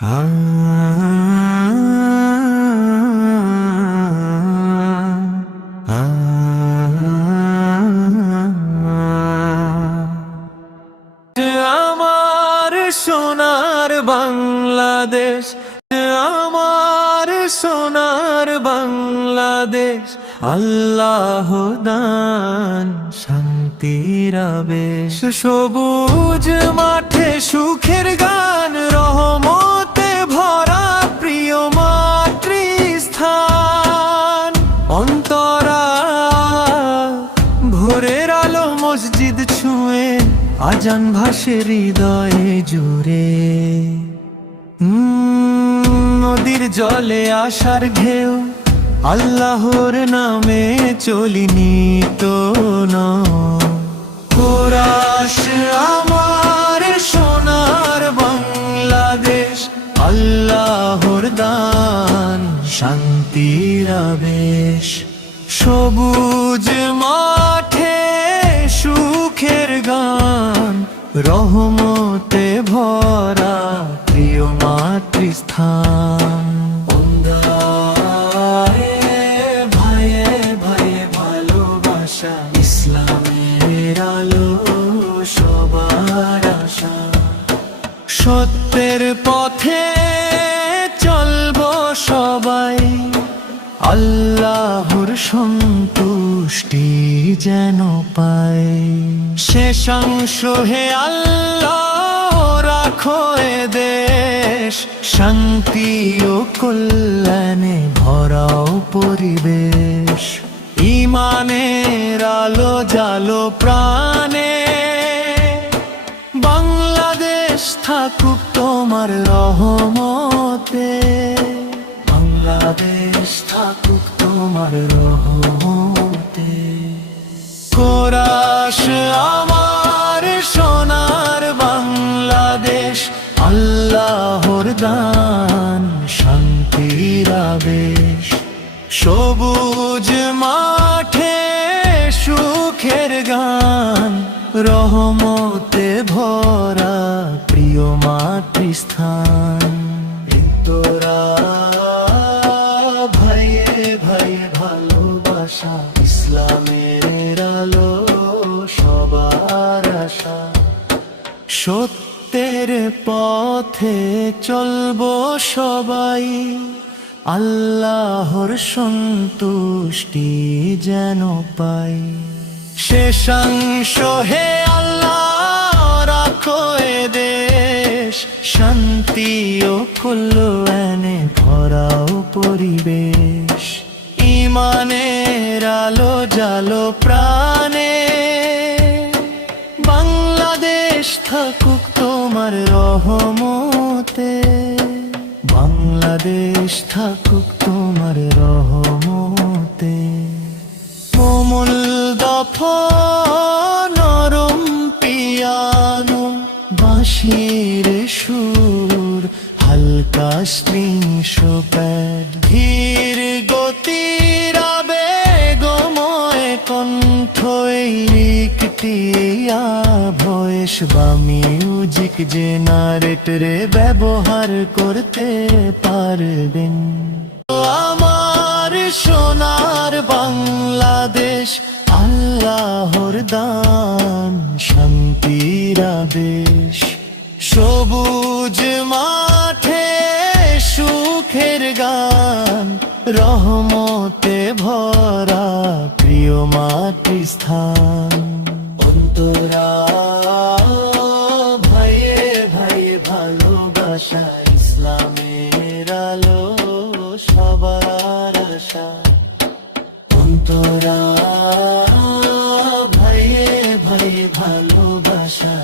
আমার সোনার বাংলাদেশ, আমার সোনার বাংলাদেশ, আল্লাহ দান শান্তির আবেশ। সবুজ মাঠে সুখের গান, রহমতে ভরা প্রিয় মাতৃস্থান। অন্তরা ভোরের আলো মসজিদ ছুঁয়ে, আজান ভাসে হৃদয়ে জুড়ে। নদীর জলে আশার ঢেউ, আল্লাহর নামে চলি নিত কোরাস। আমার সোনার বাংলাদেশ, আল্লাহর দান শান্তির আবেশ। সবুজ মাঠে সুখের গান, রহমতে ভরা প্রিয় মাতৃস্থান। ভাইয়ে ভাইয়ে ভালোবাসা, ইসলামের আলো সবার আশা। সত্যের পথে চলবো সবাই, আল্লাহর সন্তুষ্টি যেন পাই। শেষাংশ হে আল্লাহ রাখো এ দেশ, শান্তি ও কল্যাণে ভরাও পরিবেশ। ঈমানের আলো জালো প্রাণে, বাংলাদেশ থাকুক তোমার রহমতে। বাংলাদেশ থাকুক তোমার রহমতে। কোরাস আমার সোনার বাংলাদেশ, আল্লাহর দান শান্তির আবেশ। সবুজ মাঠে সুখের গান, রহমতে ভরা প্রিয় মাতৃস্থান। তোরা ভাইয়ে ভাইয়ে ভালোবাসা, ইসলামের আলো সবার আশা। সত্যের পথে চলবো সবাই, আল্লাহর সন্তুষ্টি যেন পাই। শেষাংশ হে আল্লাহ রাখো এ দেশ, শান্তি ও কল্যাণে ভরাও পরিবেশ। ঈমানের আলো জালো প্রাণে, বাংলাদেশ থাকুক তোমার রহমতে। বাংলাদেশ থাকুক তোমার রহমতে। কোমল দফন নরম পিয়ানো, বাঁশির সুর হালকা স্ট্রিংস প্যাড। ধীর গতির আবেগময় কণ্ঠ, এই লিখটি ভয়েস বা মিউজিক জেনারেটরে ব্যবহার করতে পারবেন। আমার সোনার বাংলাদেশ, আল্লাহর দান শান্তির আবেশ। সবুজ মাঠে সুখের গান, রহমতে ভরা প্রিয় মাতৃস্থান। অন্তরা ভাইয়ে ভাইয়ে ভালোবাসা, ইসলামের আলো সবার আশা। অন্তরা ভাইয়ে ভাইয়ে ভালোবাসা,